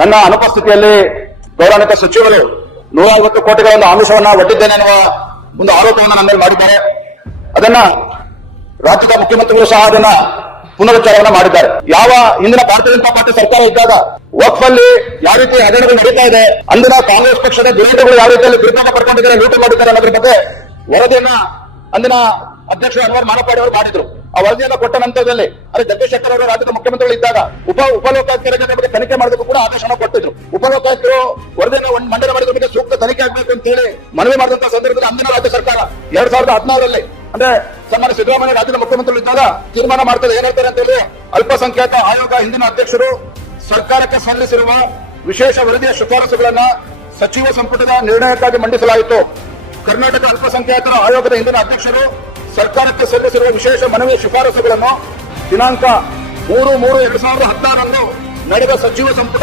ನನ್ನ ಅನುಪಸ್ಥಿತಿಯಲ್ಲಿ ಗೌರವಾನ್ವಿತ ಸಚಿವರು 150 ಕೋಟಿಗಳ ಒಂದು ಆಮಿಷವನ್ನ ಒಡ್ಡಿದ್ದೇನೆ ಎನ್ನುವ ಒಂದು ಆರೋಪವನ್ನು ನನ್ನ ಮೇಲೆ ಮಾಡಿದ್ದಾರೆ. ಅದನ್ನ ರಾಜ್ಯದ ಮುಖ್ಯಮಂತ್ರಿಗಳು ಸಹ ಅದನ್ನ ಪುನರುಚ್ಚಾರವನ್ನ ಮಾಡಿದ್ದಾರೆ. ಯಾವ ಹಿಂದಿನ ಭಾರತೀಯ ಜನತಾ ಪಾರ್ಟಿ ಸರ್ಕಾರ ಇದ್ದಾಗ ವಕ್ಫ್ ಅಲ್ಲಿ ಯಾವ ರೀತಿ ಹಗರಣಗಳು ನಡೀತಾ ಇದೆ, ಅಂದಿನ ಕಾಂಗ್ರೆಸ್ ಪಕ್ಷದ ದುರಂತಗಳು ಯಾವ ರೀತಿಯಲ್ಲಿ ದುರುಪಯೋಗ ಪಡ್ಕೊಂಡಿದ್ದಾರೆ, ಲೂಟಿ ಮಾಡಿದ್ದಾರೆ ಅನ್ನೋದ್ರ ಬಗ್ಗೆ ವರದಿಯನ್ನ ಅಂದಿನ ಅಧ್ಯಕ್ಷ ಅನ್ವರ್ ಮಾನಪಾಡಿ ಅವರು ಮಾಡಿದ್ರು. ಆ ವರದಿಯನ್ನು ಕೊಟ್ಟ ನಂತರದಲ್ಲಿ ಅದೇ ಜಗದೀಶ್ ಶೆಟ್ಟರ್ ಅವರು ರಾಜ್ಯದ ಮುಖ್ಯಮಂತ್ರಿಗಳು ಇದ್ದಾಗ ಉಪಲೋಕಾಯುಕ್ತರ ಬಗ್ಗೆ ತನಿಖೆ ಮಾಡೋದಕ್ಕೂ ಕೂಡ ಆದೇಶನ ಕೊಟ್ಟಿದ್ರು. ಉಪಲೋಕಾಯುಕ್ತರು ವರದಿಯನ್ನು ಮಂಡನೆ ಮಾಡಿದ ಬಗ್ಗೆ ಸೂಕ್ತ ತನಿಖೆ ಆಗಬೇಕು ಅಂತ ಹೇಳಿ ಮನವಿ ಮಾಡಿದಂತಹ ಸಂದರ್ಭದಲ್ಲಿ ಅಂದಿನ ರಾಜ್ಯ ಸರ್ಕಾರ 2016ರಲ್ಲಿ ಅಂದ್ರೆ ಸನ್ಮಾನ್ಯ ಸಿದ್ದರಾಮಯ್ಯ ರಾಜ್ಯದ ಮುಖ್ಯಮಂತ್ರಿಗಳು ಇದ್ದಾಗ ತೀರ್ಮಾನ ಮಾಡ್ತಾರೆ. ಏನ್ ಹೇಳ್ತಾರೆ ಅಂತ ಹೇಳಿ, ಅಲ್ಪಸಂಖ್ಯಾತ ಆಯೋಗ ಹಿಂದಿನ ಅಧ್ಯಕ್ಷರು ಸರ್ಕಾರಕ್ಕೆ ಸಲ್ಲಿಸಿರುವ ವಿಶೇಷ ವರದಿಯ ಶಿಫಾರಸುಗಳನ್ನ ಸಚಿವ ಸಂಪುಟದ ನಿರ್ಣಯಕ್ಕಾಗಿ ಮಂಡಿಸಲಾಯಿತು. ಕರ್ನಾಟಕ ಅಲ್ಪಸಂಖ್ಯಾತರ ಆಯೋಗದ ಹಿಂದಿನ ಅಧ್ಯಕ್ಷರು ಸರ್ಕಾರಕ್ಕೆ ಸಲ್ಲಿಸಿರುವ ವಿಶೇಷ ಮನವಿ ಶಿಫಾರಸುಗಳನ್ನು ದಿನಾಂಕ 3/3/2016 ನಡೆದ ಸಚಿವ ಸಂಪುಟ